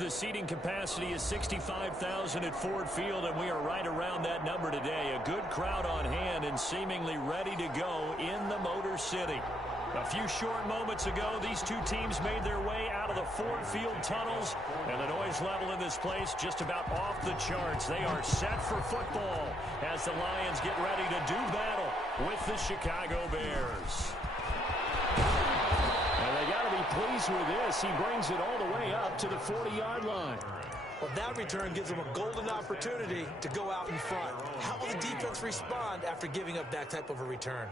The seating capacity is 65,000 at Ford Field, and we are right around that number today. A good crowd on hand and seemingly ready to go in the Motor City. A few short moments ago, these two teams made their way out of the Ford Field tunnels, and the noise level in this place just about off the charts. They are set for football as the Lions get ready to do battle with the Chicago Bears. And they got to be pleased with this. He brings it all the way up to the 40-yard line. Well, that return gives them a golden opportunity to go out in front. How will the defense respond after giving up that type of a return?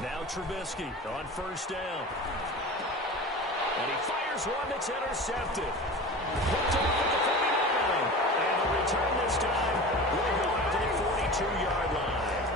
Now Trubisky on first down. And he fires one that's intercepted. Hooked off at the 49. And the return this time will go out to the 42-yard line.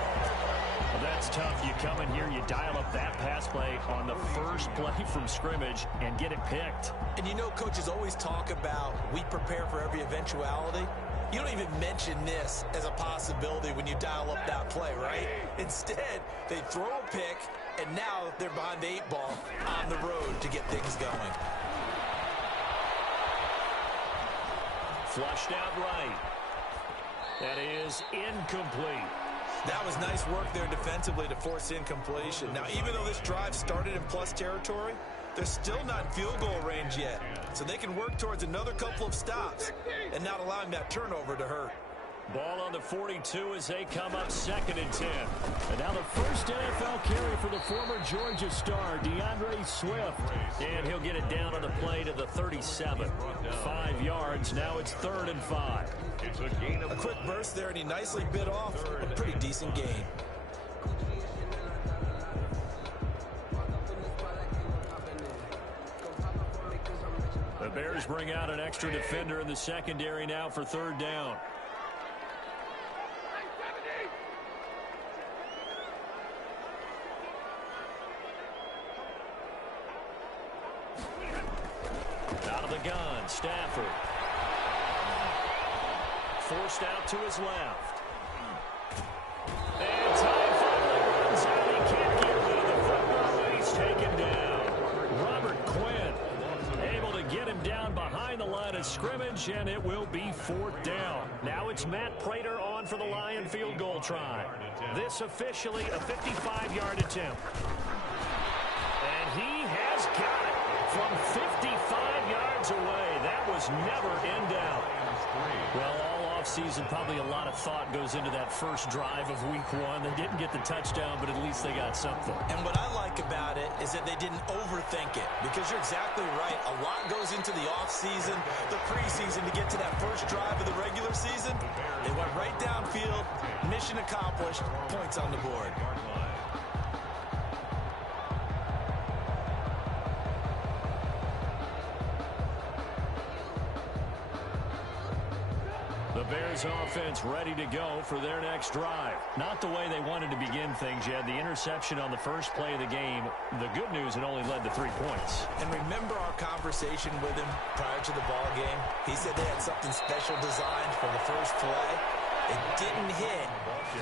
Well, that's tough. You come in here, you dial up that pass play on the first play from scrimmage and get it picked. And you know coaches always talk about we prepare for every eventuality. You don't even mention this as a possibility when you dial up that play, right? Instead, they throw a pick, and now they're behind the 8 ball on the road to get things going. Flushed out right. That is incomplete. That was nice work there defensively to force incompletion. Now, even though this drive started in plus territory, they're still not in field goal range yet. So they can work towards another couple of stops and not allowing that turnover to hurt. Ball on the 42 as they come up 2nd and 10. And now the first NFL carry for the former Georgia star, DeAndre Swift. And he'll get it down on the play to the 37. 5 yards. Now it's 3rd and 5. A quick burst there, and he nicely bit off a pretty decent gain. The Bears bring out an extra defender in the secondary now for 3rd down. Out of the gun, Stafford. Forced out to his left. And time finally runs out. He can't get rid of the football. He's taken down. Robert Quinn able to get him down behind the line of scrimmage, and it will be 4th down. Now it's Matt Prater on for the Lion field goal try. This officially a 55-yard attempt. And he has got it from 55 yards away. That was never in doubt. Well, all offseason, probably a lot of thought goes into that first drive of week 1. They didn't get the touchdown, but at least they got something. And what I like about it is that they didn't overthink it, because you're exactly right. A lot goes into the offseason, the preseason, to get to that first drive of the regular season. They went right downfield, mission accomplished, points on the board. The Bears offense ready to go for their next drive. Not the way they wanted to begin things yet. The interception on the first play of the game. The good news, it only led to 3 points. And remember our conversation with him prior to the ball game? He said they had something special designed for the first play. It didn't hit.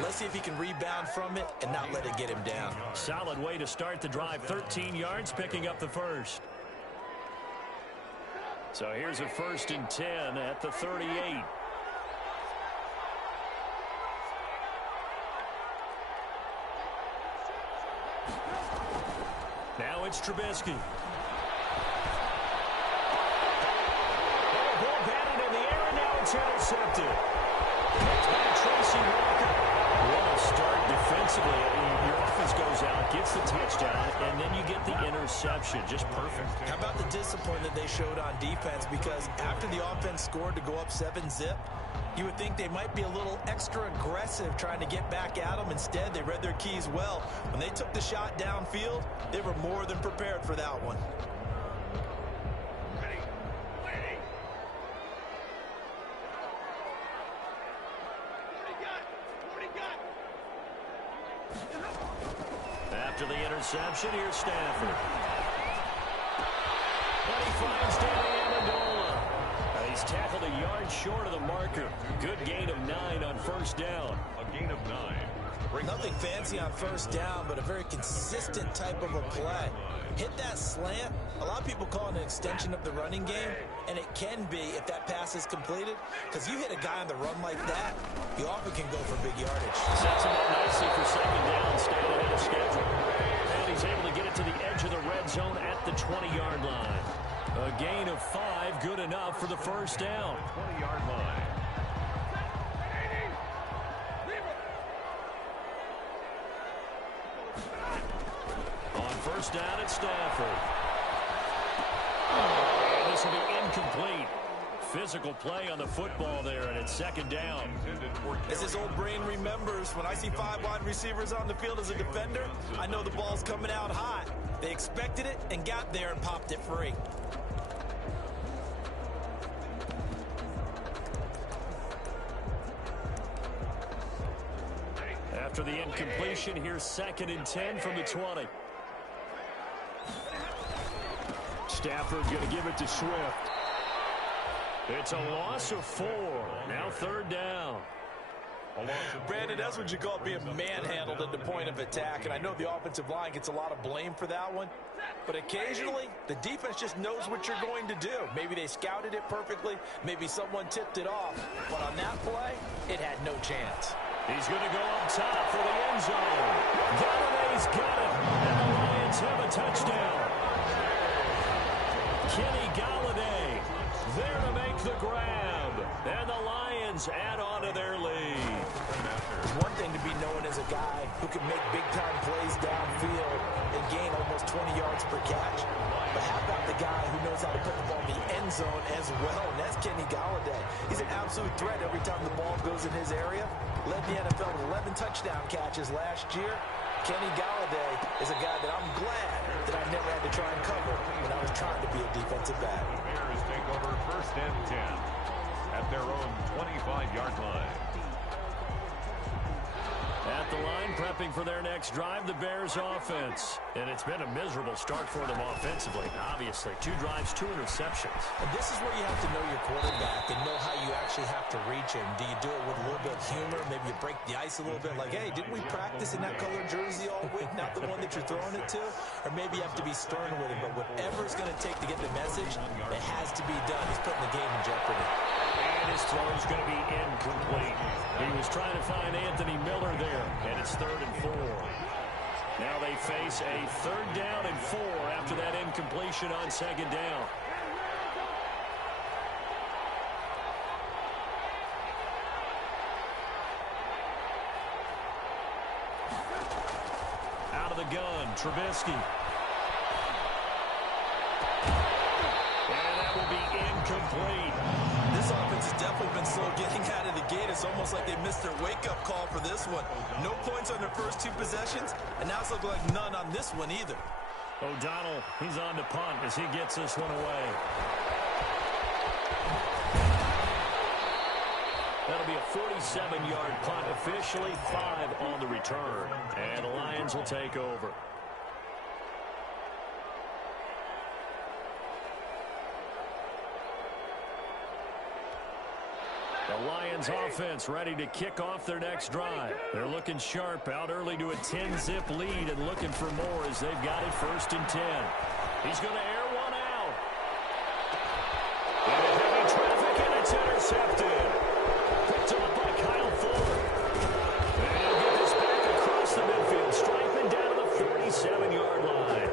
Let's see if he can rebound from it and not let it get him down. Solid way to start the drive. 13 yards, picking up the first. So here's a 1st and 10 at the 38. Now it's Trubisky. Oh, ball batted in the air, and now it's intercepted. Picked by Tracy Walker. What a start defensively. Your offense goes out, gets the touchdown, and then you get the interception. Just perfect. How about the discipline that they showed on defense? Because after the offense scored to go up 7-zip, you would think they might be a little extra aggressive trying to get back at them. Instead, they read their keys well. When they took the shot downfield, they were more than prepared for that one. After the interception, here's Stafford. And he yard short of the marker. Good gain of 9 on first down. A gain of 9. Nothing fancy on first down, but a very consistent type of a play. Hit that slant. A lot of people call it an extension of the running game, and it can be if that pass is completed, because you hit a guy on the run like that, you often can go for big yardage. Sets him up nicely for second down, staying ahead of schedule. And he's able to get it to the edge of the red zone at the 20-yard line. A gain of 5, good enough for the first down. 20-yard line. On first down at Stafford. And this will be incomplete. Physical play on the football there, and it's second down. As his old brain remembers, when I see 5 wide receivers on the field as a defender, I know the ball's coming out hot. They expected it and got there and popped it free. After the incompletion, here's 2nd and 10 from the 20. Stafford going to give it to Swift. It's a loss of 4. Now 3rd down. Brandon, that's what you call being manhandled at the point of attack, and I know the offensive line gets a lot of blame for that one, but occasionally the defense just knows what you're going to do. Maybe they scouted it perfectly, maybe someone tipped it off, but on that play, it had no chance. He's going to go up top for the end zone. Galladay's got it, and the Lions have a touchdown. Kenny Galladay there to make the grab, and the Lions add on to their lead. It's one thing to be known as a guy who can make big-time plays downfield and gain almost 20 yards per catch, but how about the guy who knows how to put the ball in the end zone as well, and that's Kenny Galladay. He's an absolute threat every time the ball goes in his area. Led the NFL with 11 touchdown catches last year. Kenny Galladay is a guy that I'm glad that I never had to try and cover when I was trying to be a defensive back. The Bears take over 1st and 10 at their own 25-yard line. At the line, prepping for their next drive, the Bears offense. And it's been a miserable start for them offensively, obviously. 2 drives, 2 interceptions. And this is where you have to know your quarterback and know how you actually have to reach him. Do you do it with a little bit of humor? Maybe you break the ice a little bit, like, hey, didn't we practice in that colored jersey all week, not the one that you're throwing it to? Or maybe you have to be stern with him. But whatever it's going to take to get the message, it has to be done. He's putting the game in jeopardy. And his throw is going to be incomplete. He was trying to find Anthony Miller there, and it's 3rd and 4. Now they face a 3rd down and 4 after that incompletion on 2nd down. Out of the gun, Trubisky. And that will be incomplete. This offense has definitely been slow getting out of the gate. It's almost like they missed their wake-up call for this one. No points on their first 2 possessions, and now it's looking like none on this one either. O'Donnell, he's on to punt as he gets this one away. That'll be a 47-yard punt, officially 5 on the return. And the Lions will take over. The Lions offense ready to kick off their next drive. They're looking sharp, out early to a 10-zip lead and looking for more as they've got it 1st and 10. He's going to air one out. Into heavy traffic, and it's intercepted. Picked up by Kyle Fuller. And he'll get this back across the midfield, striping down to the 47-yard line.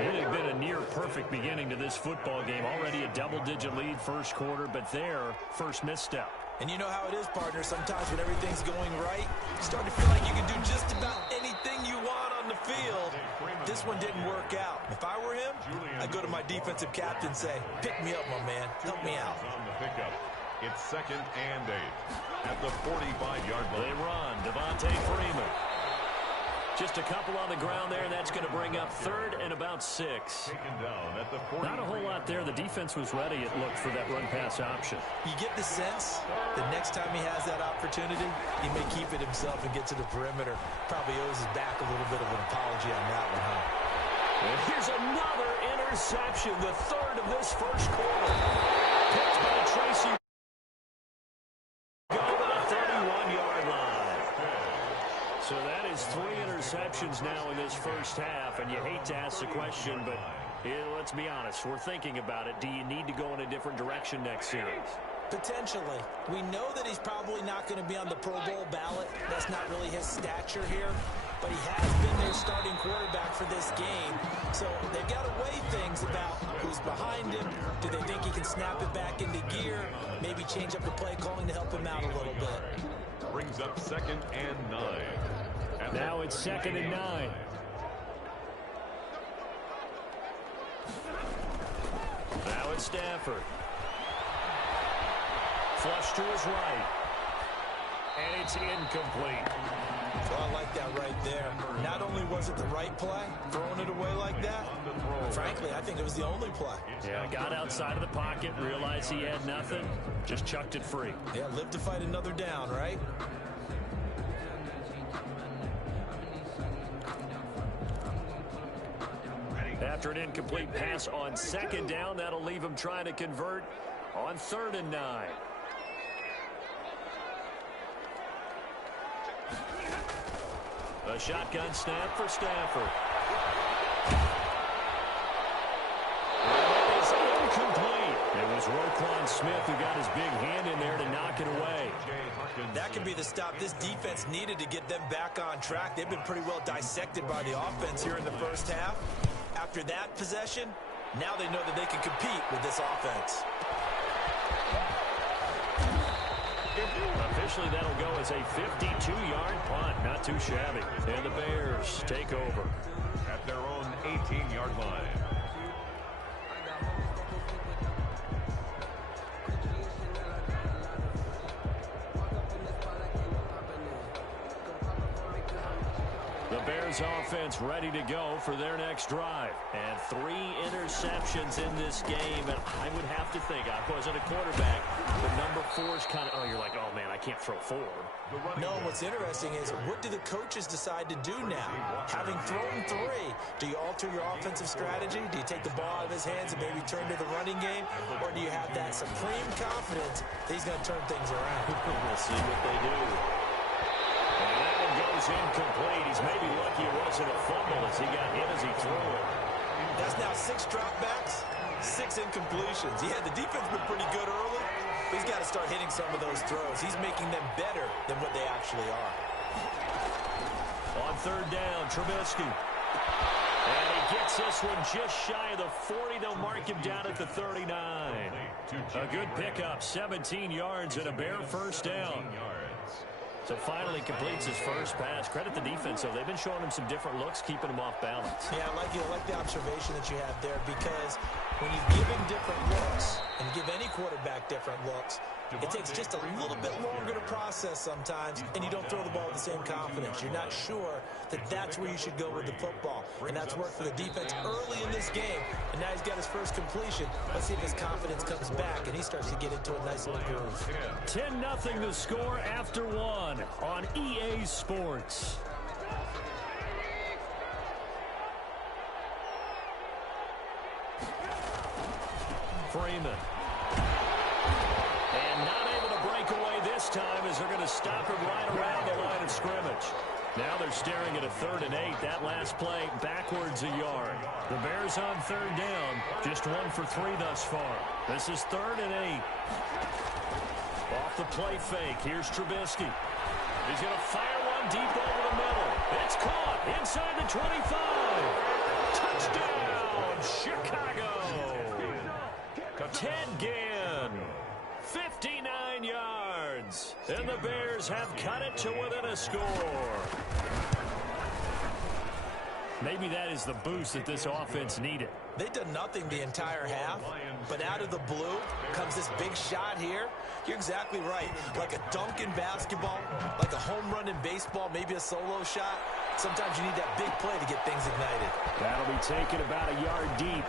It had been a near-perfect beginning to this football game. Already a double-digit lead 1st quarter, but their first misstep. And you know how it is, partner. Sometimes when everything's going right, you start to feel like you can do just about anything you want on the field. This one didn't work out. If I were him, I'd go to my defensive captain and say, pick me up, my man. Help me out. On the pickup. It's 2nd and 8 at the 45-yard line. They run. Devontae Freeman. Just a couple on the ground there, and that's going to bring up 3rd and about 6. Taken down at the 40. Not a whole lot there. The defense was ready, it looked, for that run-pass option. You get the sense the next time he has that opportunity, he may keep it himself and get to the perimeter. Probably owes his back a little bit of an apology on that one, huh? And here's another interception, the 3rd of this 1st quarter. Picked by Trey chasing. Go to the 31-yard line. So that is 3 interceptions now in this first half, and you hate to ask the question, but let's be honest. We're thinking about it. Do you need to go in a different direction next series? Potentially. We know that he's probably not going to be on the Pro Bowl ballot. That's not really his stature here. But he has been their starting quarterback for this game. So they've got to weigh things about who's behind him. Do they think he can snap it back into gear? Maybe change up the play calling to help him out a little bit. Brings up 2nd and 9. Now it's 2nd and 9. Now it's Stafford. Flush to his right. And it's incomplete. So I like that right there. Not only was it the right play, throwing it away like that, frankly, I think it was the only play. Yeah, got outside of the pocket, realized he had nothing, just chucked it free. Yeah, live to fight another down, right? After an incomplete pass on 2nd down, that'll leave him trying to convert on 3rd and 9. A shotgun snap for Stafford. That is incomplete. It was Roquan Smith who got his big hand in there to knock it away. That could be the stop this defense needed to get them back on track. They've been pretty well dissected by the offense here in the first half. After that possession, now they know that they can compete with this offense. Officially, that'll go as a 52-yard punt. Not too shabby. And the Bears take over at their own 18-yard line. The Bears offense ready to go for their next drive. And 3 interceptions in this game. And I would have to think, I wasn't a quarterback, but number 4 is kind of, oh, you're like, oh, man, I can't throw 4. No, what's interesting is what do the coaches decide to do now? Having thrown 3, do you alter your offensive strategy? Do you take the ball out of his hands and maybe turn to the running game? Or do you have that supreme confidence that he's going to turn things around? We'll see what they do. And that one goes incomplete. He's maybe lucky it wasn't a fumble as he got hit as he threw it. That's now 6 dropbacks, 6 incompletions. Yeah, the defense been pretty good early. He's got to start hitting some of those throws. He's making them better than what they actually are. On 3rd down, Trubisky. And he gets this one just shy of the 40. They'll mark him down at the 39. A good pickup, 17 yards and a Bear first down. So finally completes his first pass. Credit the defense, though. They've been showing him some different looks, keeping him off balance. Yeah, I like the observation that you have there, because when you give him different looks and give any quarterback different looks, it takes just a little bit longer to process sometimes, and you don't throw the ball with the same confidence. You're not sure that that's where you should go with the football. And that's worked for the defense early in this game. And now he's got his first completion. Let's see if his confidence comes back and he starts to get into a nice little groove. 10-0 the score after 1 on EA Sports. Freeman. And not able to break away this time as they're going to stop him right around the line of scrimmage. Now they're staring at a 3rd and 8. That last play backwards a yard. The Bears on 3rd down. Just 1 for 3 thus far. This is 3rd and 8. Off the play fake. Here's Trubisky. He's going to fire one deep over the middle. It's caught inside the 25. Touchdown, Chicago. Ted Ginn, 59 yards. And the Bears have cut it to within a score. Maybe that is the boost that this offense needed. They've done nothing the entire half, but out of the blue comes this big shot here. You're exactly right. Like a dunk in basketball, like a home run in baseball, maybe a solo shot. Sometimes you need that big play to get things ignited. That'll be taken about a yard deep.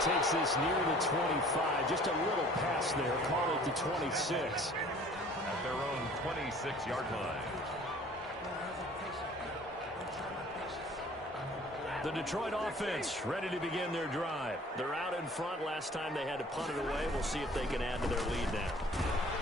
He takes this near the 25. Just a little pass there. Call it the 26. At their own 26-yard line. The Detroit offense ready to begin their drive. They're out in front. Last time they had to punt it away. We'll see if they can add to their lead now.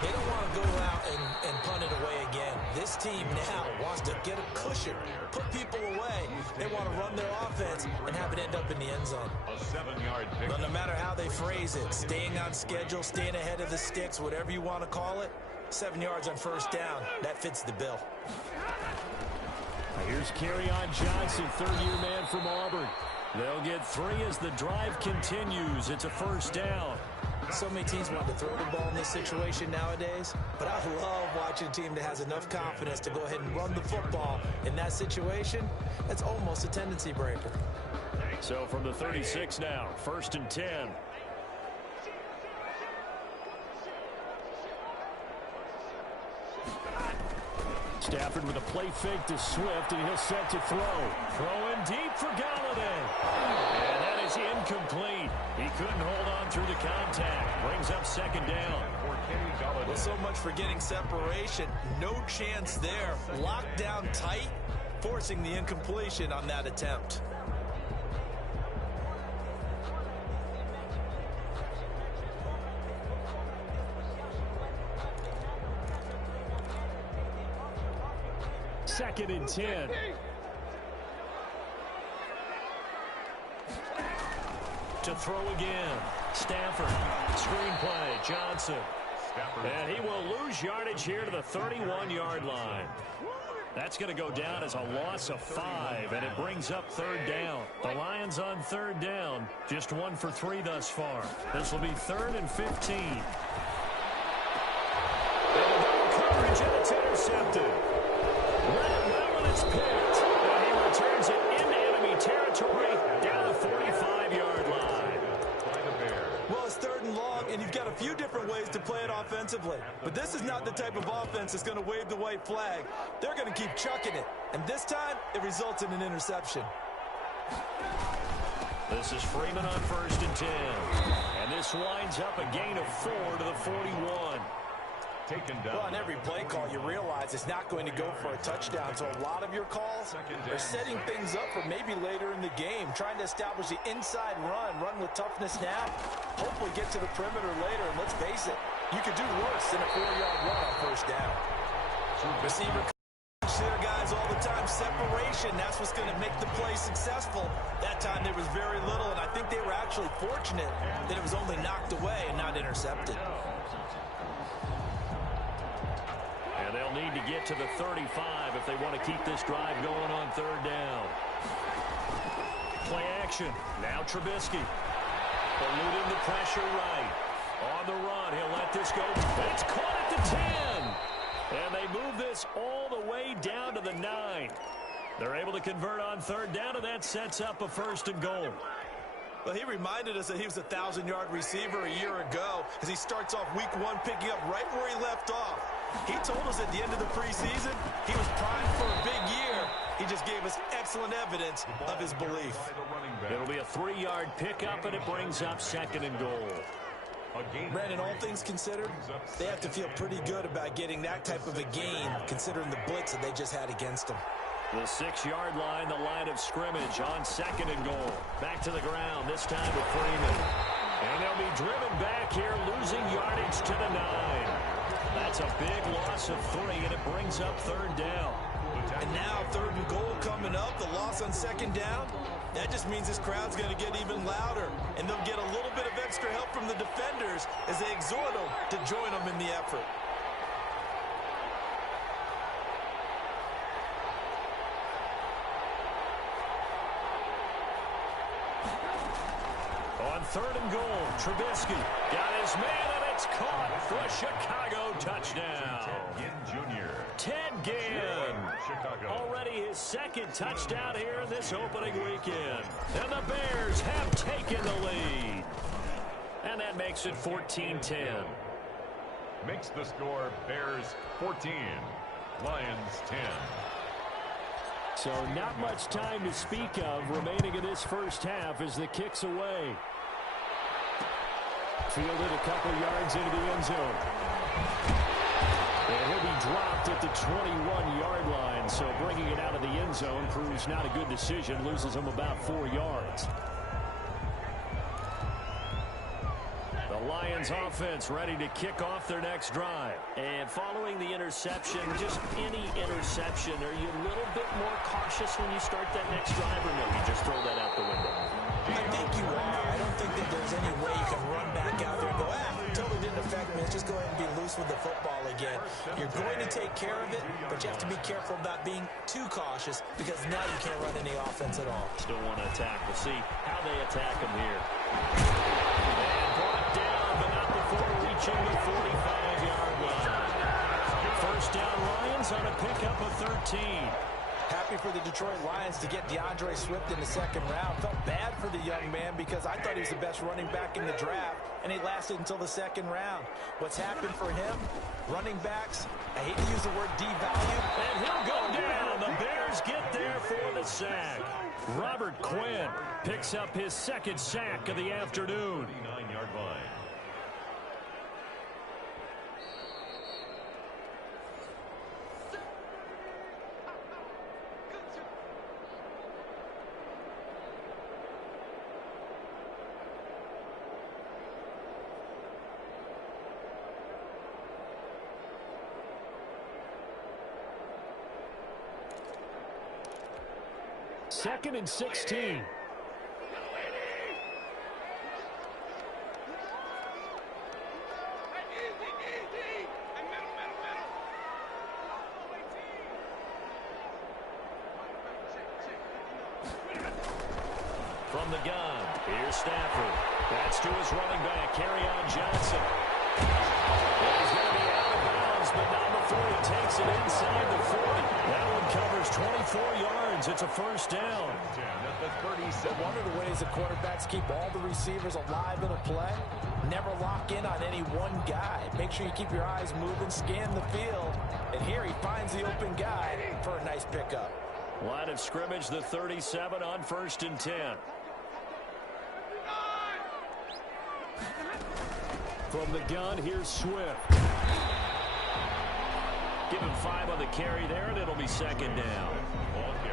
They don't want to go out and punt it away again. This team now wants to get a cushion, put people away. They want to run their offense and have it end up in the end zone. A 7-yard pick. But no matter how they phrase it, staying on schedule, staying ahead of the sticks, whatever you want to call it, 7 yards on first down, that fits the bill. Here's Kerryon Johnson, third-year man from Auburn. They'll get 3 as the drive continues. It's a first down. So many teams want to throw the ball in this situation nowadays, but I love watching a team that has enough confidence to go ahead and run the football in that situation. That's almost a tendency breaker. So from the 36 now, 1st and 10. Stafford with a play fake to Swift, and he'll set to throw. Throwing deep for Galladay. And that is incomplete. He couldn't hold on through the contact. Brings up 2nd down. Well, so much for getting separation. No chance there. Locked down tight, forcing the incompletion on that attempt. Second and 10. To throw again. Stafford. Screenplay. Johnson. And he will lose yardage here to the 31-yard line. That's going to go down as a loss of 5, and it brings up 3rd down. The Lions on 3rd down. Just 1 for 3 thus far. This will be 3rd and 15. And coverage, and it's intercepted. Read it well, and it's picked. And he returns it into enemy territory down the 45-yard line. Well, it's 3rd and long, and you've got a few different ways to play it offensively. But this is not the type of offense that's going to wave the white flag. They're going to keep chucking it. And this time, it results in an interception. This is Freeman on 1st and 10. And this winds up a gain of 4 to the 41. Taken down. Well, on every play call, you realize it's not going to go for a touchdown. So a lot of your calls are setting things up for maybe later in the game, trying to establish the inside run with toughness now, hopefully get to the perimeter later. And let's face it, you could do worse than a 4-yard run on 1st down. Receiver there, guys, all the time. Separation, that's what's going to make the play successful. That time there was very little, and I think they were actually fortunate that it was only knocked away and not intercepted. And they'll need to get to the 35 if they want to keep this drive going on 3rd down. Play action. Now Trubisky. Eluding the pressure right. On the run, he'll let this go. It's caught at the 10. And they move this all the way down to the 9. They're able to convert on 3rd down, and that sets up a 1st and goal. Well, he reminded us that he was a 1,000-yard receiver a year ago as he starts off week 1 picking up right where he left off. He told us at the end of the preseason he was primed for a big year. He just gave us excellent evidence of his belief. It'll be a 3-yard pickup, and it brings up 2nd and goal. Brandon, all things considered, they have to feel pretty good about getting that type of a gain considering the blitz that they just had against them. The 6-yard line, the line of scrimmage on 2nd and goal. Back to the ground, this time with Freeman. And they'll be driven back here, losing yardage to the 9. That's a big loss of 3, and it brings up 3rd down. And now 3rd and goal coming up, the loss on 2nd down. That just means this crowd's going to get even louder, and they'll get a little bit of extra help from the defenders as they exhort them to join them in the effort. On 3rd and goal, Trubisky got his man, and it's caught for a Chicago touchdown. Ted Ginn, already his 2nd touchdown here in this opening weekend. And the Bears have taken the lead. And that makes it 14-10. Makes the score Bears 14, Lions 10. So not much time to speak of remaining in this first half as the kick's away. Fielded a couple yards into the end zone. And he'll be dropped at the 21-yard line. So bringing it out of the end zone proves not a good decision. Loses him about 4 yards. The Lions offense ready to kick off their next drive. And following the interception, just any interception, are you a little bit more cautious when you start that next drive, or no, you just throw that out the window? I think you are. I don't think that there's any way you can run back out there and go, totally didn't affect me. Let's just go ahead and be loose with the football again. You're going to take care of it, but you have to be careful about being too cautious because now you can't run any offense at all. Still want to attack. We'll see how they attack him here. And brought down, but not before reaching the 45-yard line. First down, Lions on a pickup of 13. Happy for the Detroit Lions to get DeAndre Swift in the second round. Felt bad for the young man because I thought he was the best running back in the draft, and he lasted until the second round. What's happened for him? Running backs, I hate to use the word devalue. And he'll go down. The Bears get there for the sack. Robert Quinn picks up his second sack of the afternoon. 39-yard line. Second and 16. From the gun, here's Stafford. That's to his running back, Kerryon Johnson. He's going to be out of bounds, but not before he takes it inside the 40. That one covers 24 yards. It's a first down. One of the ways the quarterbacks keep all the receivers alive in a play, never lock in on any one guy. Make sure you keep your eyes moving, scan the field. And here he finds the open guy for a nice pickup. Line of scrimmage, the 37 on first and 10. From the gun, here's Swift. Give him 5 on the carry there, and it'll be second down.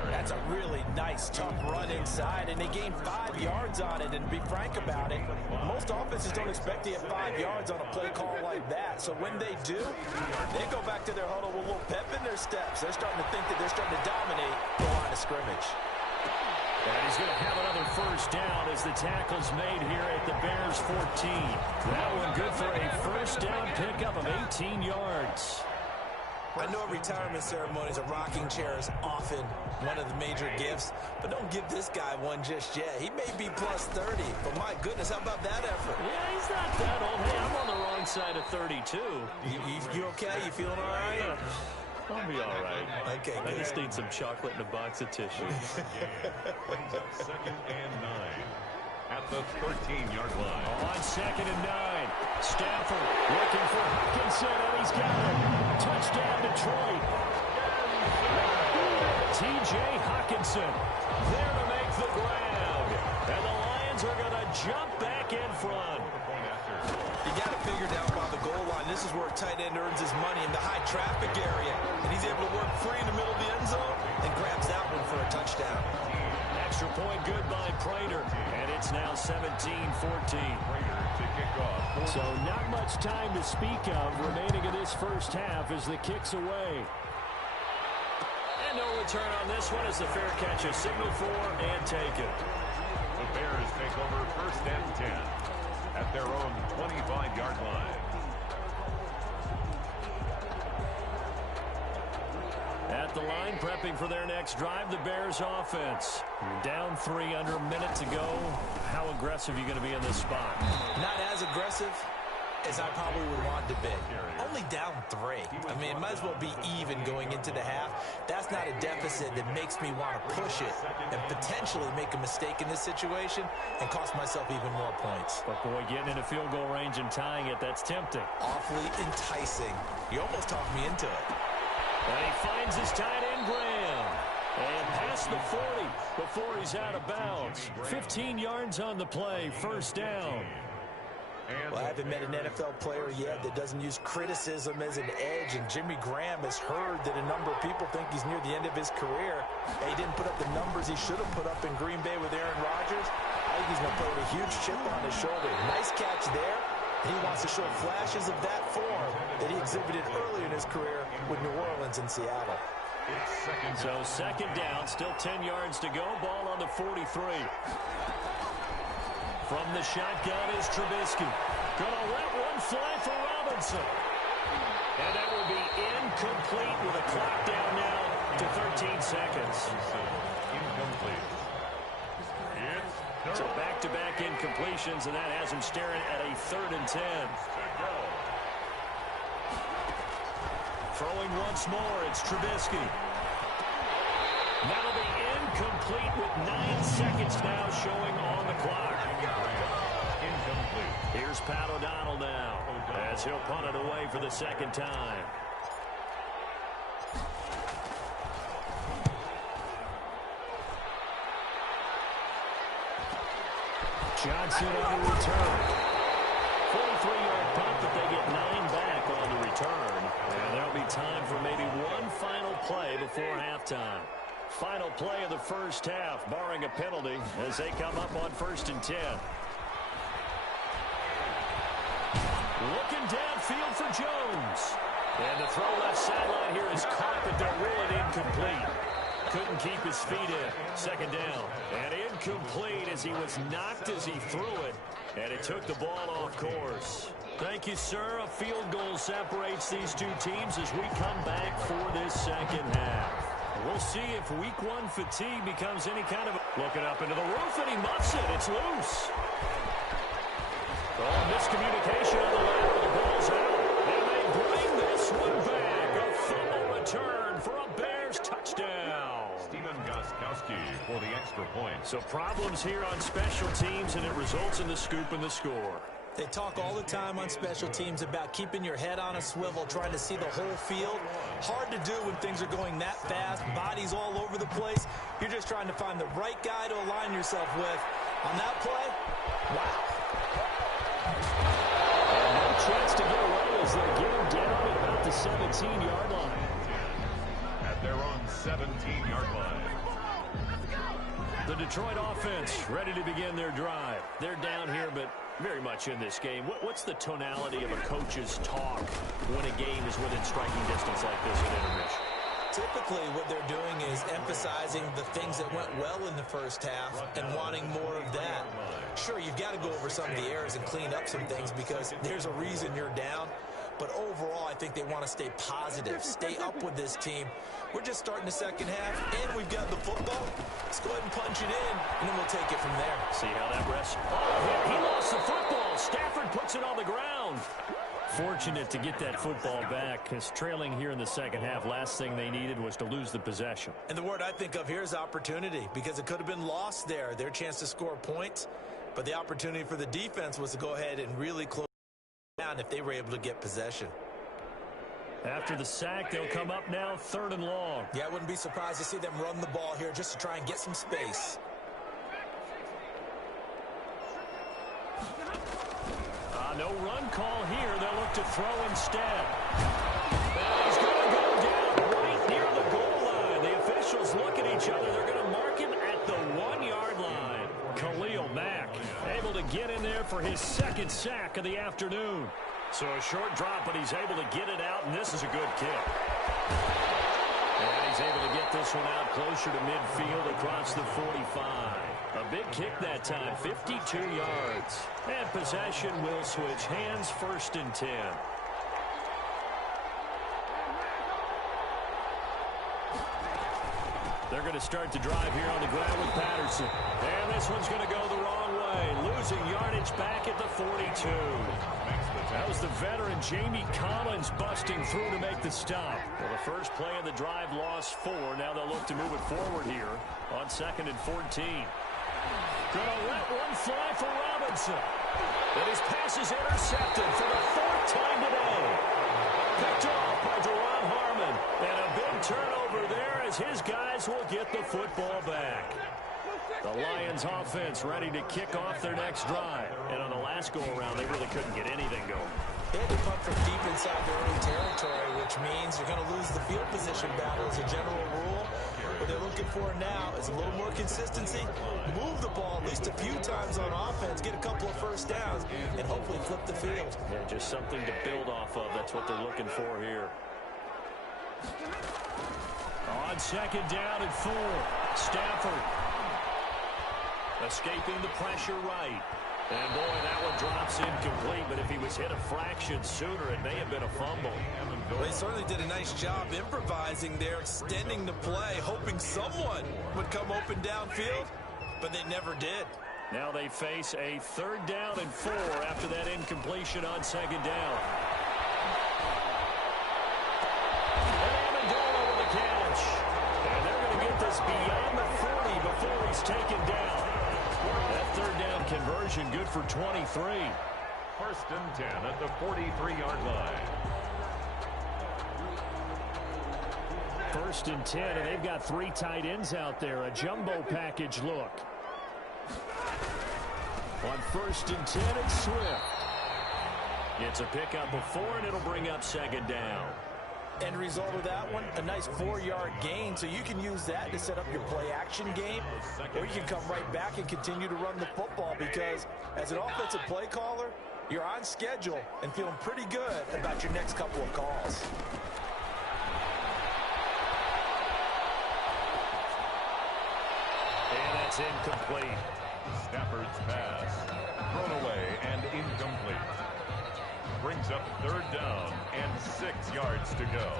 That's a really nice, tough run inside, and they gained 5 yards on it. And to be frank about it, most offenses don't expect to get 5 yards on a play call like that. So when they do, they go back to their huddle with a little pep in their steps. They're starting to think that they're starting to dominate the line of scrimmage. And he's going to have another first down as the tackle's made here at the Bears 14. That one good for a first down pickup of 18 yards. I know retirement ceremonies, a rocking chair is often one of the major gifts, but don't give this guy one just yet. He may be plus 30, but my goodness, how about that effort? Yeah, he's not that old. Hey, I'm on the wrong side of 32. You okay? You feeling all right? I'll be all right. Okay, I good. just need some chocolate and a box of tissue. Brings up second and 9 at the 13-yard line. On second and 9, Stafford looking for Hockenson, and he's got it. Touchdown, Detroit. T.J. Hockenson there to make the grab. And the Lions are going to jump back in front. You got to figure down by the goal line. This is where a tight end earns his money in the high traffic area. And he's able to work free in the middle of the end zone and grabs that one for a touchdown. Extra point good by Prater. And it's now 17-14. So not much time to speak of remaining in this first half as the kick's away. And no return on this one as the fair catch is signaled for and taken. The Bears take over first and 10 at their own 25-yard line. At the line, prepping for their next drive, the Bears offense. Down 3 under a minute to go. How aggressive are you going to be in this spot? Not as aggressive as I probably would want to be. Only down 3. I mean, it might as well be even going into the half. That's not a deficit that makes me want to push it and potentially make a mistake in this situation and cost myself even more points. But boy, getting into field goal range and tying it, that's tempting. Awfully enticing. You almost talked me into it. And he finds his tight end, Graham. And past the 40 before he's out of bounds. 15 yards on the play, first down. Well, I haven't met an NFL player yet that doesn't use criticism as an edge, and Jimmy Graham has heard that a number of people think he's near the end of his career. He didn't put up the numbers he should have put up in Green Bay with Aaron Rodgers. I think he's going to play with a huge chip on his shoulder. Nice catch there. And he wants to show flashes of that form that he exhibited early in his career with New Orleans and Seattle. So second down, still 10 yards to go. Ball on the 43. From the shotgun is Trubisky. Gonna let one fly for Robinson. And that will be incomplete with a clock down now to 13 seconds. Incomplete. So back-to-back incompletions, and that has him staring at a 3rd and 10. Throwing once more, it's Trubisky. That'll be incomplete with 9 seconds now showing on the clock. Incomplete. Here's Pat O'Donnell now as he'll punt it away for the second time. Johnson on the return. 43-yard punt, but they get 9 back on the return. And there'll be time for maybe one final play before halftime. Final play of the first half, barring a penalty, as they come up on 1st and 10. Looking downfield for Jones. And the throw left sideline here is caught, but they're ruling incomplete. Couldn't keep his feet in. Second down. And incomplete as he was knocked as he threw it. And it took the ball off course. Thank you, sir. A field goal separates these two teams as we come back for this second half. We'll see if week 1 fatigue becomes any kind of... Looking up into the roof, and he muffs it. It's loose. Oh, miscommunication on the lateral. The ball's out. And they bring this one back. A fumble return for a Bears touchdown. Stephen Gostkowski for the extra point. So problems here on special teams, and it results in the scoop and the score. They talk all the time on special teams about keeping your head on a swivel, trying to see the whole field. Hard to do when things are going that fast, bodies all over the place. You're just trying to find the right guy to align yourself with. On that play, wow. And no chance to get away as they get him down at about the 17-yard line. At their own 17-yard line. The Detroit offense ready to begin their drive. They're down here, but very much in this game. What's the tonality of a coach's talk when a game is within striking distance like this at intermission? Typically, what they're doing is emphasizing the things that went well in the first half and wanting more of that. Sure, you've got to go over some of the errors and clean up some things because there's a reason you're down. But overall, I think they want to stay positive, stay up with this team. We're just starting the second half, and we've got the football. Let's go ahead and punch it in, and then we'll take it from there. See how that rests? Oh, he lost the football. Stafford puts it on the ground. Fortunate to get that football back, because trailing here in the second half, last thing they needed was to lose the possession. And the word I think of here is opportunity, because it could have been lost there, their chance to score points. But the opportunity for the defense was to go ahead and really close down if they were able to get possession. After the sack, they'll come up now 3rd and long. Yeah, I wouldn't be surprised to see them run the ball here just to try and get some space. No run call here. They'll look to throw instead. And he's going to go down right near the goal line. The officials look at each other. They're going to mark him at the 1-yard line. Khalil Mack able to get in there for his 2nd sack of the afternoon. So a short drop, but he's able to get it out, and this is a good kick. And he's able to get this one out closer to midfield across the 45. A big kick that time, 52 yards. And possession will switch hands, 1st and 10. They're going to start the drive here on the ground with Patterson. And this one's going to go the wrong way. Losing yardage back at the 42. That was the veteran Jamie Collins busting through to make the stop. Well, the first play of the drive lost 4. Now they'll look to move it forward here on 2nd and 14. Gonna let one fly for Robinson. And his pass is intercepted for the 4th time today. Picked off by Duron Harmon. And a big turnover there as his guys will get the football back. The Lions offense ready to kick off their next drive. And on the last go-around, they really couldn't get anything going. They had to punt from deep inside their own territory, which means you're going to lose the field position battle as a general rule. What they're looking for now is a little more consistency, move the ball at least a few times on offense, get a couple of first downs, and hopefully flip the field. Yeah, just something to build off of. That's what they're looking for here. On second down and 4, Stafford escaping the pressure right. And boy, that one drops incomplete, but if he was hit a fraction sooner, it may have been a fumble. Well, they certainly did a nice job improvising there, extending the play, hoping someone would come open downfield, but they never did. Now they face a 3rd down and 4 after that incompletion on second down. And Amendola with a catch. And they're going to get this beyond the 40 before he's taken down. That 3rd down conversion good for 23. 1st and 10 at the 43-yard line. 1st and 10, and they've got 3 tight ends out there. A jumbo package look. On 1st and 10, it's Swift. It's a pickup of 4, and it'll bring up 2nd down. End result of that one, a nice 4-yard gain, so you can use that to set up your play-action game, or you can come right back and continue to run the football, because as an offensive play caller, you're on schedule and feeling pretty good about your next couple of calls. And that's incomplete. Stafford's pass thrown away and incomplete. Brings up 3rd down and 6 yards to go.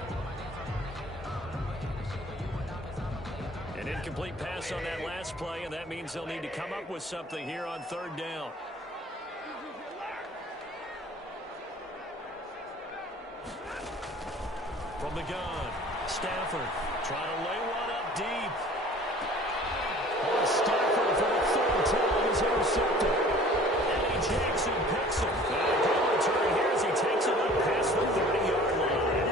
An incomplete pass on that last play, and that means they'll need to come up with something here on 3rd down. From the gun, Stafford trying to lay one up deep. Stafford for the 3rd time is intercepted. Eddie Jackson picks him. And a good return here as he takes it up past the 30-yard line.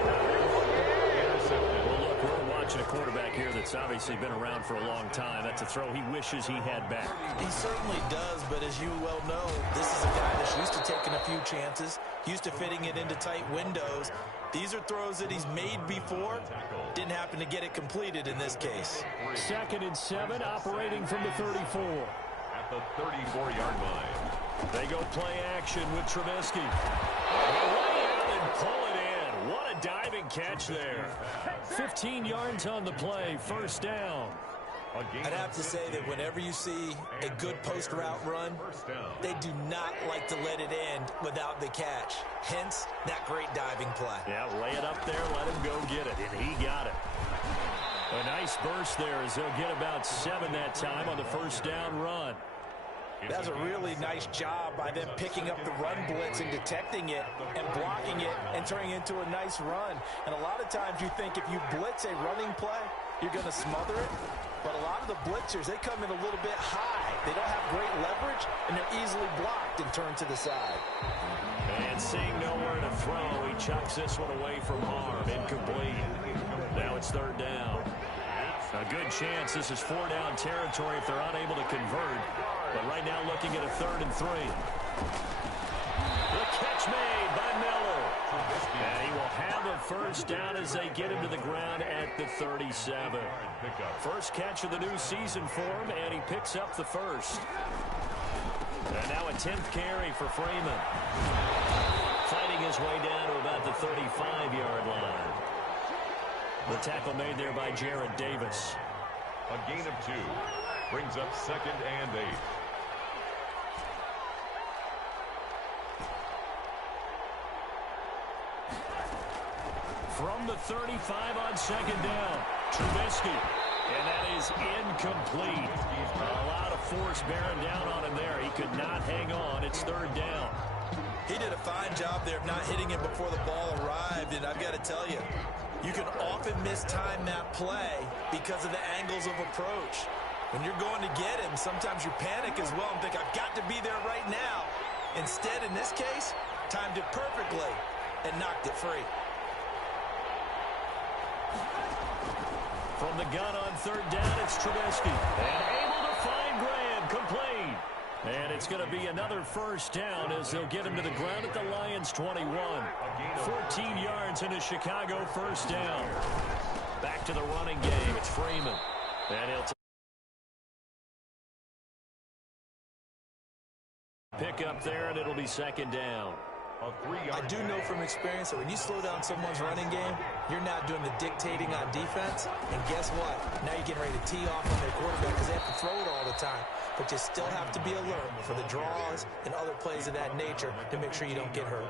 Well, look, we're watching a quarterback here that's obviously been around for a long time. That's a throw he wishes he had back. He certainly does, but as you well know, this is a guy that's used to taking a few chances, used to fitting it into tight windows. These are throws that he's made before. Didn't happen to get it completed in this case. 2nd and 7, operating from the 34. At the 34-yard line. They go play action with Trubisky. Way out and pull it in. What a diving catch there. 15 yards on the play, 1st down. I'd have to say that whenever you see a good post route run, they do not like to let it end without the catch. Hence, that great diving play. Yeah, lay it up there, let him go get it, and he got it. A nice burst there as they'll get about 7 that time on the 1st down run. That's a really nice job by them picking up the run blitz and detecting it and blocking it and turning it into a nice run. And a lot of times you think if you blitz a running play, you're going to smother it. But a lot of the blitzers, they come in a little bit high. They don't have great leverage, and they're easily blocked and turned to the side. And seeing nowhere to throw, he chucks this one away from harm. Incomplete. Now it's 3rd down. A good chance this is 4-down territory if they're unable to convert. But right now looking at a 3rd and 3. The catch made by Miller. And he will have a 1st down as they get him to the ground at the 37. First catch of the new season for him, and he picks up the 1st. And now a 10th carry for Freeman. Fighting his way down to about the 35-yard line. The tackle made there by Jared Davis. A gain of 2. Brings up 2nd and 8. From the 35 on 2nd down, Trubisky. And that is incomplete. A lot of force bearing down on him there. He could not hang on. It's 3rd down. He did a fine job there of not hitting it before the ball arrived. And I've got to tell you, you can often mistime that play because of the angles of approach. When you're going to get him, sometimes you panic as well and think, I've got to be there right now. Instead, in this case, timed it perfectly and knocked it free. From the gun on 3rd down, it's Trubisky. And able to find Incomplete. And it's going to be another first down as they'll get him to the ground at the Lions' 21. 14 yards in a Chicago first down. Back to the running game. It's Freeman. And he'll pick up there, and it'll be second down. I do know from experience that when you slow down someone's running game, you're not doing the dictating on defense. And guess what? Now you're getting ready to tee off on their quarterback because they have to throw it all the time. But you still have to be alert for the draws and other plays of that nature to make sure you don't get hurt.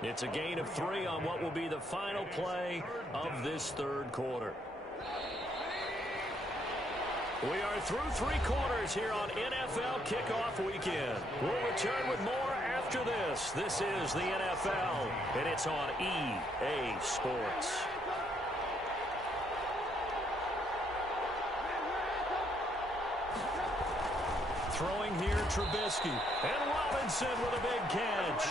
It's a gain of 3 on what will be the final play of this third quarter. We are through 3 quarters here on NFL Kickoff Weekend. We'll return with more after this. This is the NFL, and it's on EA Sports. Throwing here, Trubisky. And Robinson with a big catch.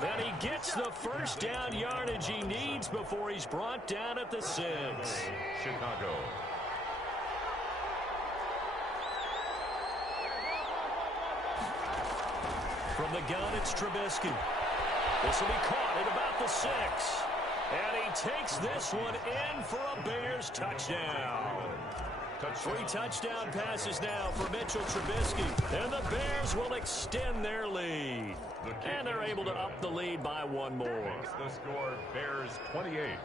And he gets the first down yardage he needs before he's brought down at the 6. Chicago. From the gun, it's Trubisky. This will be caught at about the 6. And he takes this one in for a Bears touchdown. 3 touchdown passes now for Mitchell Trubisky. And the Bears will extend their lead. And they're able to up the lead by 1 more. The score, Bears 28,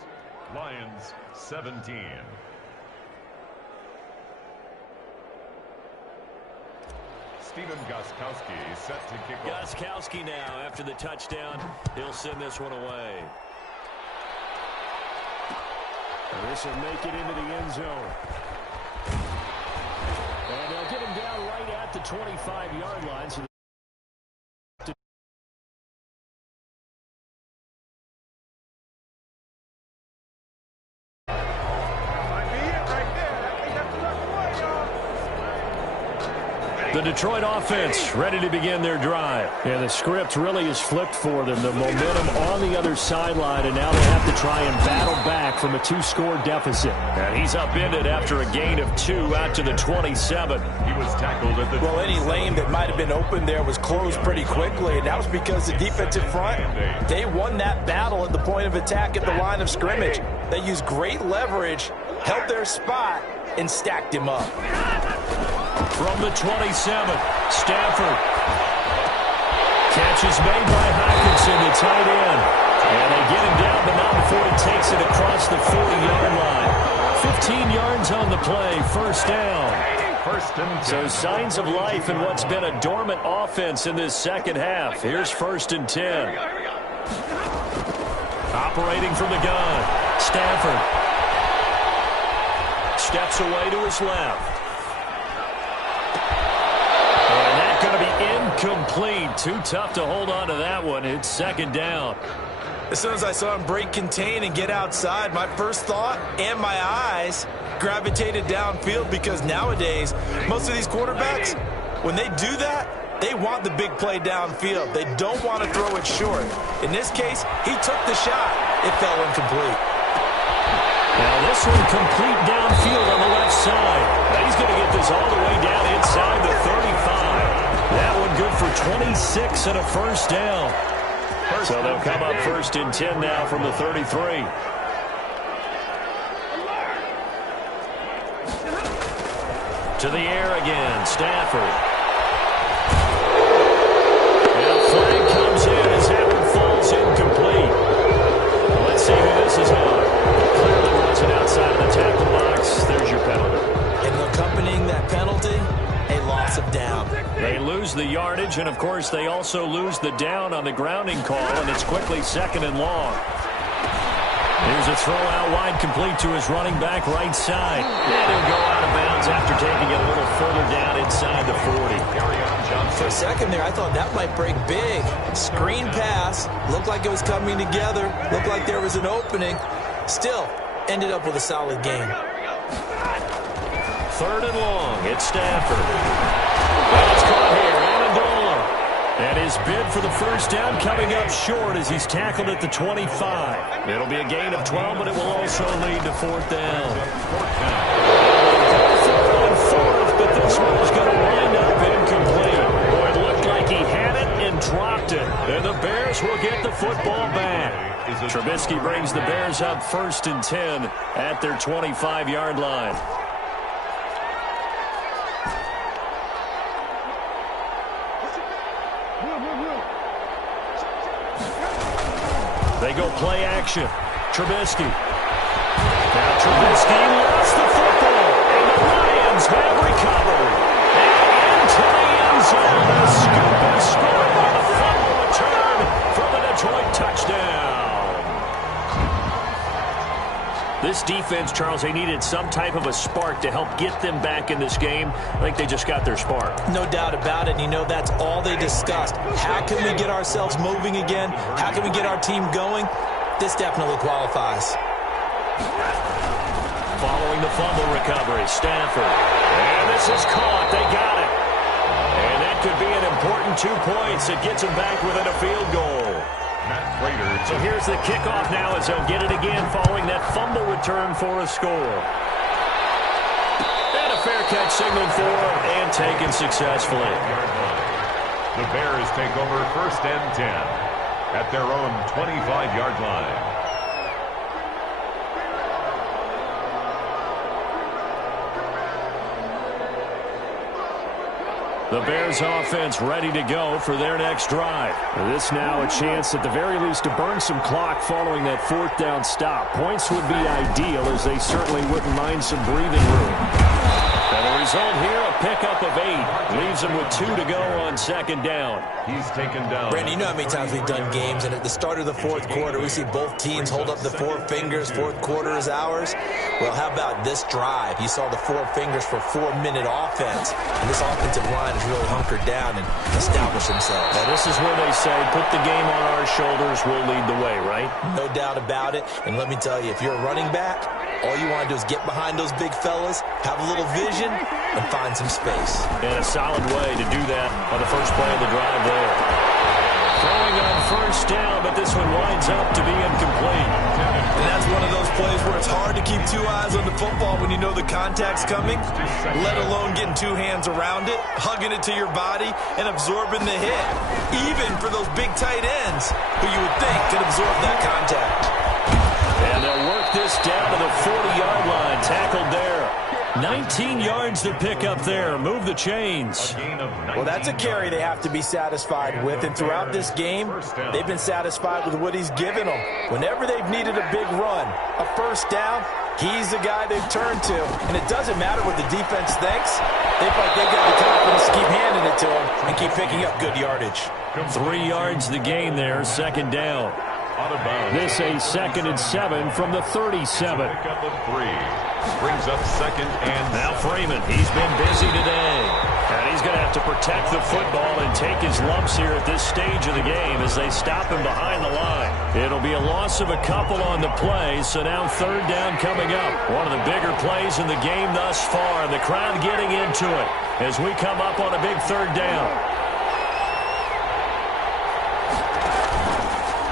Lions 17. Stephen Gostkowski set to kick off. Gostkowski now, after the touchdown, he'll send this one away. And this will make it into the end zone. And they'll get him down right at the 25-yard line. So the Detroit offense ready to begin their drive. And the script really is flipped for them. The momentum on the other sideline, and now they have to try and battle back from a 2-score deficit. And he's upended after a gain of 2 out to the 27. He was tackled at the... Well, any lane that might have been open there was closed pretty quickly, and that was because the defensive front, they won that battle at the point of attack at the line of scrimmage. They used great leverage, held their spot, and stacked him up. From the 27, Stafford. Catch is made by Hockenson, the tight end. And they get him down, but not before he takes it across the 40-yard line. 15 yards on the play, first down. First and 10. So signs of life in what's been a dormant offense in this second half. Here's first and 10. Operating from the gun, Stafford. Steps away to his left. Going to be incomplete. Too tough to hold on to that one. It's second down. As soon as I saw him break contain and get outside, my first thought and my eyes gravitated downfield, because nowadays, most of these quarterbacks, when they do that, they want the big play downfield. They don't want to throw it short. In this case, he took the shot. It fell incomplete. Now this one complete downfield on the left side. Now he's going to get this all the way down inside the 35. That one good for 26 and a first down. So they'll come up first and 10 now from the 33. To the air again, Stafford. And a flag comes in as that one falls incomplete. Let's see who this is on. Clearly wasn't outside of the tackle box. There's your penalty. And accompanying that penalty, a loss of down. They lose the yardage, and of course they also lose the down on the grounding call, and it's quickly second and long. Here's a throw out wide, complete to his running back right side. And he'll go out of bounds after taking it a little further down inside the 40. For a second there, I thought that might break big. Screen pass, looked like it was coming together, looked like there was an opening. Still, ended up with a solid game. Third and long, it's Stafford. Well, it's caught here, Amendola. And his bid for the first down coming up short as he's tackled at the 25. It'll be a gain of 12, but it will also lead to fourth down. They'll go for it on fourth, but this one is going to wind up incomplete. And the Bears will get the football back. Trubisky brings the Bears up 1st and 10 at their 25-yard line. They go play action. Trubisky. Now Trubisky lost the football, and the Lions have recovered. And into the end zone, a scoop and score on the fumble return for the Detroit touchdown. This defense, Charles, they needed some type of a spark to help get them back in this game. I think they just got their spark. No doubt about it. And you know, that's all they discussed. How can we get ourselves moving again? How can we get our team going? This definitely qualifies. Following the fumble recovery, Stafford. And this is caught. They got it. And that could be an important 2 points. It gets them back within a field goal. So here's the kickoff now as they'll get it again following that fumble return for a score. And a fair catch signaled for and taken successfully. The Bears take over 1st and 10 at their own 25-yard line. The Bears offense ready to go for their next drive. This now a chance at the very least to burn some clock following that 4th down stop. Points would be ideal as they certainly wouldn't mind some breathing room. And the result here, a pickup of 8. Leaves them with 2 to go on 2nd down. He's taken down. Brandon, you know how many times we've done games, and at the start of the 4th quarter, we see both teams hold up the 4 fingers, 4th quarter is ours. Well, how about this drive? You saw the 4 fingers for 4-minute offense, and this offensive line has really hunkered down and established themselves. Now, this is where they say, put the game on our shoulders, we'll lead the way, right? No doubt about it, and let me tell you, if you're a running back, all you want to do is get behind those big fellas, have a little vision, and find some space. And a solid way to do that on the first play of the drive there. Throwing on 1st down, but this one winds up to be incomplete. And that's one of those plays where it's hard to keep 2 eyes on the football when you know the contact's coming, let alone getting 2 hands around it, hugging it to your body, and absorbing the hit. Even for those big tight ends who you would think could absorb that contact. And they'll work this down to the 40-yard line, tackled there. 19 yards to pick up there. Move the chains. Well, that's a carry they have to be satisfied with. And throughout this game, they've been satisfied with what he's given them. Whenever they've needed a big run, a 1st down, he's the guy they've turned to. And it doesn't matter what the defense thinks. They feel like they've got the confidence to keep handing it to him and keep picking up good yardage. 3 yards the gain there, 2nd down. This a 2nd and 7 from the 37. Brings up 2nd and now Freeman, he's been busy today. And he's going to have to protect the football and take his lumps here at this stage of the game as they stop him behind the line. It'll be a loss of a couple on the play, so now 3rd down coming up. One of the bigger plays in the game thus far. The crowd getting into it as we come up on a big 3rd down.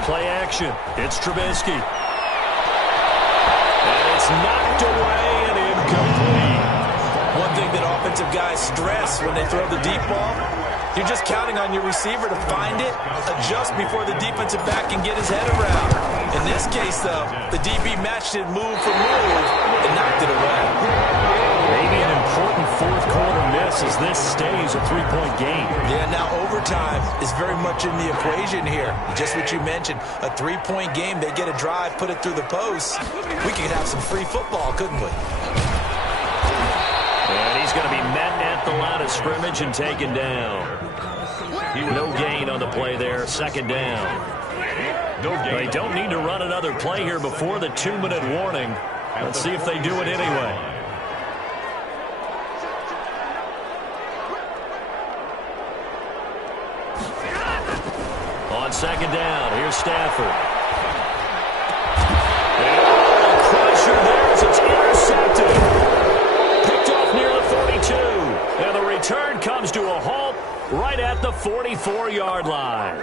Play action. It's Trubisky. And it's knocked away and incomplete. One thing that offensive guys stress when they throw the deep ball, you're just counting on your receiver to find it, adjust before the defensive back can get his head around. In this case, though, the DB matched it move for move and knocked it away. Maybe an important 4th quarter miss as this stays a 3-point game. Yeah, now overtime is very much in the equation here. Just what you mentioned, a 3-point game. They get a drive, put it through the post. We could have some free football, couldn't we? And he's going to be met at the line of scrimmage and taken down. No gain on the play there, 2nd down. They don't need to run another play here before the 2-minute warning. Let's see if they do it anyway. On 2nd down, here's Stafford. And a crusher there as it's intercepted. Picked off near the 42. And the return comes to a halt right at the 44-yard line.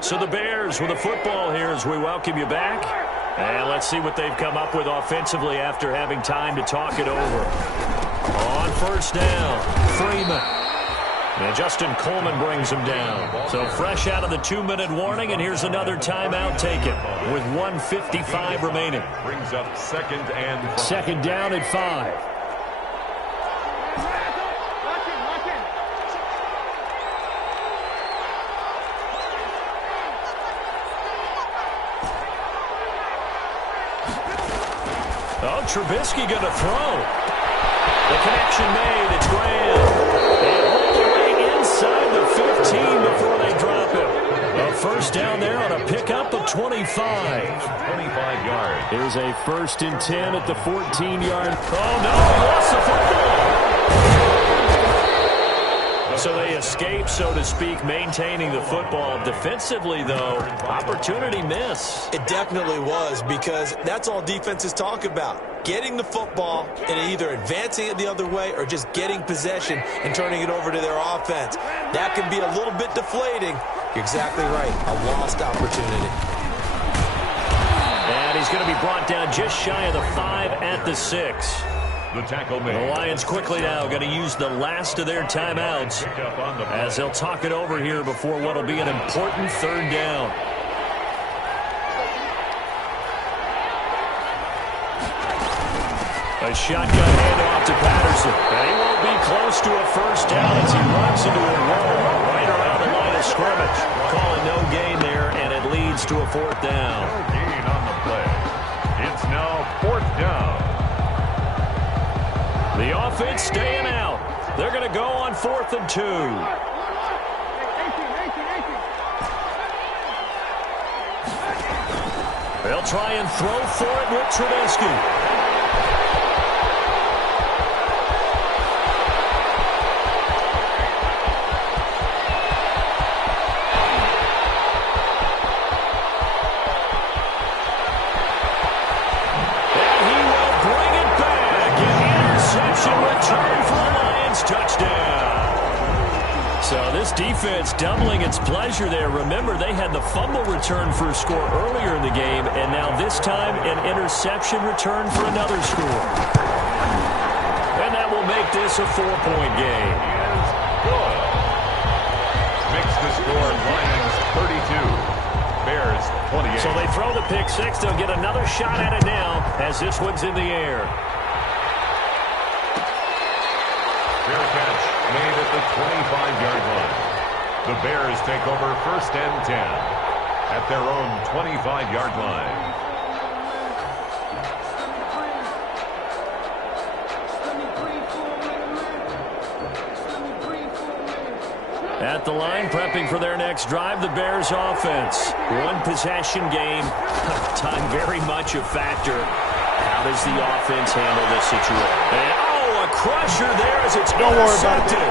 So the Bears with the football here as we welcome you back. And let's see what they've come up with offensively after having time to talk it over. On first down, Freeman. And Justin Coleman brings him down. So fresh out of the 2-minute warning, and here's another timeout taken with 1:55 remaining. Brings up second and 5. Second down at 5. Oh, Trubisky going to throw. The connection made. It's Graham. And all the way inside the 15 before they drop him. A first down there on a pickup of 25. 25 yards. Here's a 1st and 10 at the 14-yard. Oh, no, he lost the football. So they escape, so to speak, maintaining the football. Defensively, though, opportunity miss. It definitely was, because that's all defenses talk about. Getting the football and either advancing it the other way or just getting possession and turning it over to their offense. That can be a little bit deflating. You're exactly right. A lost opportunity. And he's going to be brought down just shy of the 5 at the 6. The tackle made. The Lions quickly now going to use the last of their timeouts as they'll talk it over here before what will be an important 3rd down. A shotgun handoff to Patterson. And he won't be close to a first down as he runs into a wall right around the line of scrimmage. Calling no gain there, and it leads to a 4th down. No gain on the play. It's now 4th down. The offense staying out. They're going to go on 4th and 2. They'll try and throw for it with Trubisky. Defense doubling its pleasure there. Remember, they had the fumble return for a score earlier in the game, and now this time an interception return for another score. And that will make this a 4-point game. Good. Makes the score Lions 32, Bears 28. So they throw the pick 6. They'll get another shot at it now as this one's in the air. Fair catch made at the 25-yard line. The Bears take over 1st and 10 at their own 25-yard line. At the line, prepping for their next drive, the Bears offense. One possession game. Time very much a factor. How does the offense handle this situation? And, oh, a crusher there as it's intercepted.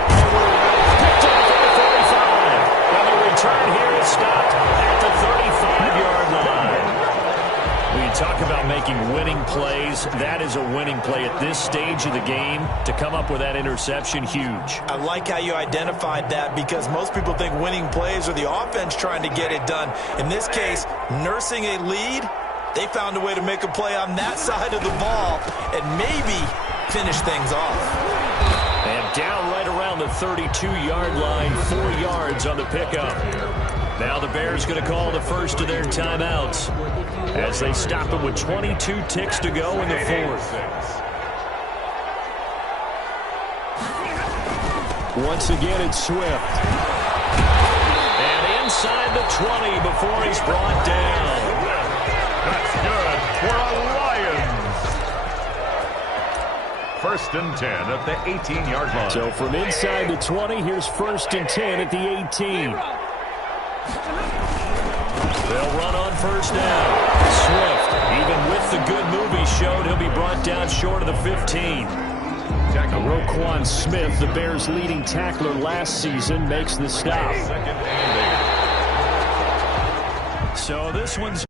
Picked up at the 35. And the return here is stopped at the 35-yard line. When you talk about making winning plays, that is a winning play at this stage of the game. To come up with that interception, huge. I like how you identified that, because most people think winning plays are the offense trying to get it done. In this case, nursing a lead, they found a way to make a play on that side of the ball and maybe finish things off. And down right around the 32-yard line, 4 yards on the pickup. Now the Bears going to call the first of their timeouts as they stop it with 22 ticks to go in the 4th. Once again, it's Swift. And inside the 20 before he's brought down. That's good for a Lions. 1st and 10 at the 18-yard line. So from inside the 20, here's 1st and 10 at the 18. They'll run on first down. Swift, even with the good move he showed, he'll be brought down short of the 15. Roquan Smith, the Bears' leading tackler last season, makes the stop. So this one's